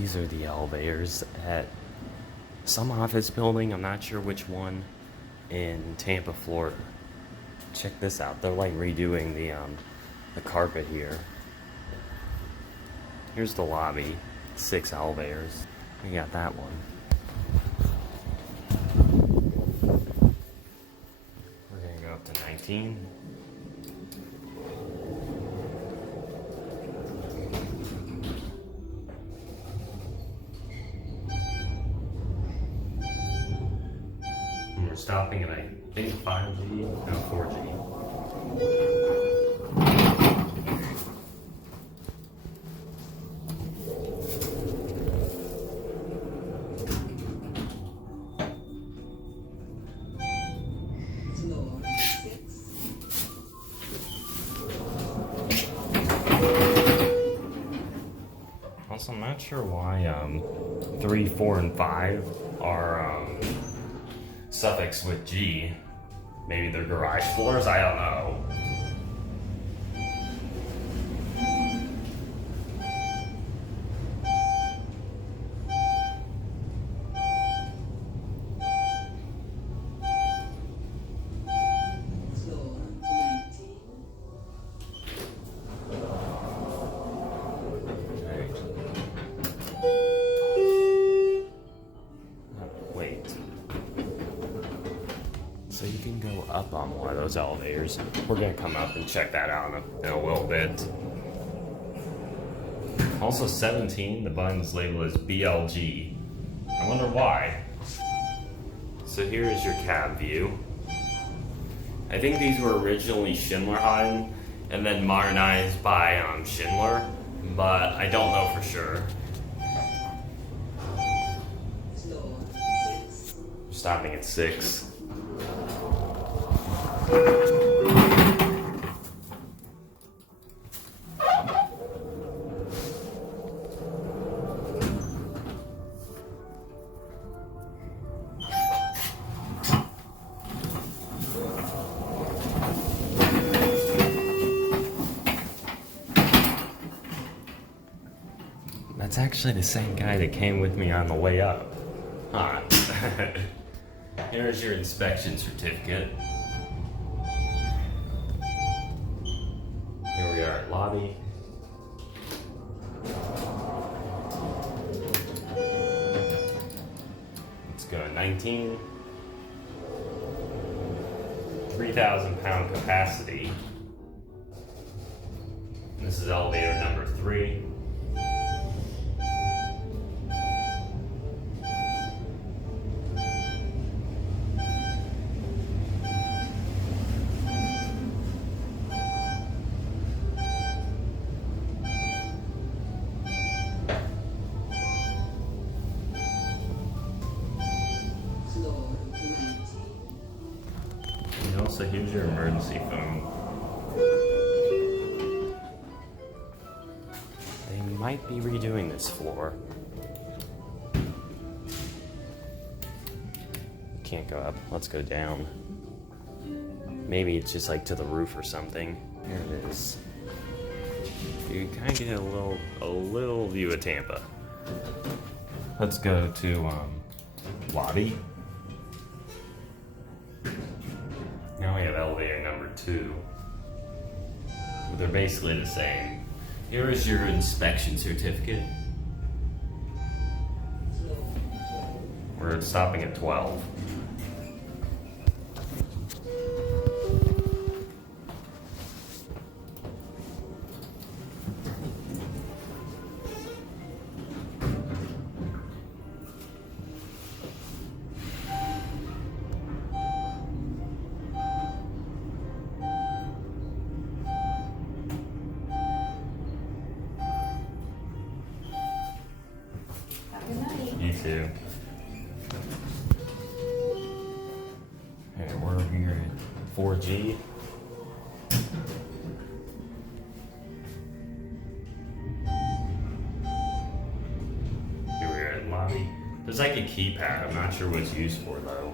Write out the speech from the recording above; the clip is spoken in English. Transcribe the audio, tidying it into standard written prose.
These are the elevators at some office building, I'm not sure which one, in Tampa, Florida. Check this out. They're like redoing the carpet here. Here's the lobby. 6 elevators. We got that one. We're gonna go up to 19. And we're stopping at, I think, 5G, no, 4G. Also, I'm not sure why 3, 4, and 5 are suffixed with G. Maybe they're garage floors, I don't know. So you can go up on one of those elevators. We're gonna come up and check that out in a little bit. Also 17, the button's labeled as BLG. I wonder why. So here is your cab view. I think these were originally Schindler Haughton and then modernized by Schindler, but I don't know for sure. Stopping at 6. That's actually the same guy that came with me on the way up. Huh. Here's your inspection certificate. Here we are at lobby. Let's go at 19. 3,000 pound capacity. And this is elevator number 3. So here's your emergency phone. They might be redoing this floor. Can't go up. Let's go down. Maybe it's just like to the roof or something. Here it is. You kind of get a little view of Tampa. Let's go to lobby. Now we have elevator number 2. They're basically the same. Here is your inspection certificate. We're stopping at 12. You too. Okay, we're here at 4G. Here we are at lobby. There's like a keypad. I'm not sure what it's used for though.